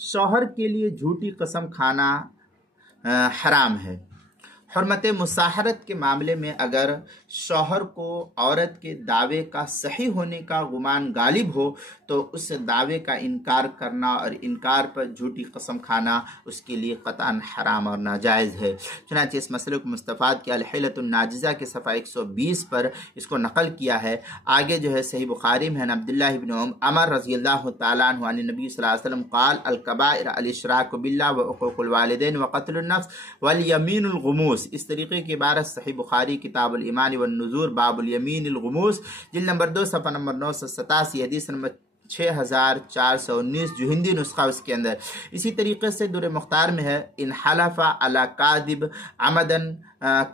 شوہر کے لیے جھوٹی قسم کھانا حرام ہے۔ حرمت مساحرت کے معاملے میں اگر شوہر کو عورت کے دعوے کا صحیح ہونے کا گمان غالب ہو تو اس دعوے کا انکار کرنا اور انکار پر جھوٹی قسم کھانا اس کے لیے قطعاً حرام اور ناجائز ہے۔ چنانچہ اس مسئلے کو مستفاد کیا الحیلۃ الناجزہ کے صفحہ 120 پر اس کو نقل کیا ہے۔ آگے جو ہے صحیح بخاری میں عبداللہ بن عمر رضی اللہ تعالیٰ عنہ عن نبی صلی اللہ علیہ وسلم قال الکبائر الاشراک باللہ وعقوق الوالدین وقتل النفس والیمین الغموس۔ اس طریقے کی عبارت صحیح بخاری کتاب الایمان والنذور باب الیمین الغموس جلد نمبر 2 صفحہ نمبر 987 حدیث نمبر 6419 جو ہندی نسخہ اس کے اندر۔ اسی طریقے سے در مختار میں ہے ان حلف علی کاذب عمدن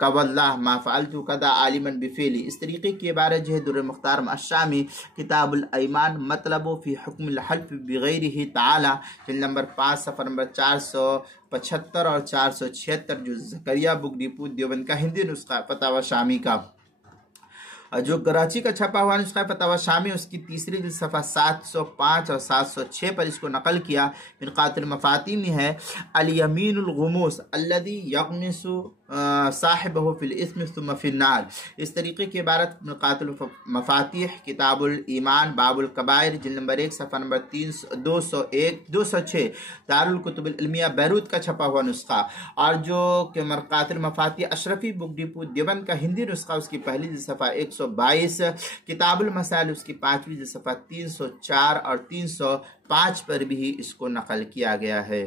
واللہ ما فعلت کذا عالما بفعلی۔ اس طریقے کی عبارت جو ہے در مختار الشامی کتاب الایمان مطلب فی حکم الحلف بغیرہ تعالی جلد نمبر 5 صفحہ نمبر 475 اور 476 جو زکریا بک ڈپو دیوبند کا ہندی نسخہ فتاوی شامی کا، جو کراچی کا چھپا ہوا نسخہ فتاوی شامی اس کی تیسری جلد صفحہ 705 اور 706 پر اس کو نقل کیا۔ مرقات المفاتیح میں ہے الیمین الغموس الذی یغمس صاحبہ فی الاثم ثم فی النار۔ اس طریقے کی عبارت مرقات المفاتیح کتاب الایمان باب الکبائر جلد نمبر 1 صفحہ نمبر 206 دارالکتب العلمیہ بیروت کا چھپا ہوا نسخہ، اور جو کہ مرقات المفاتیح اشرفی بک ڈپو دیوبند کا ہندی نسخہ اس کی پہلی جلد صفحہ 122 کتاب المسائل اس کی 5ویں جلد صفحہ 304 اور 305 پر بھی اس کو نقل کیا گیا ہے۔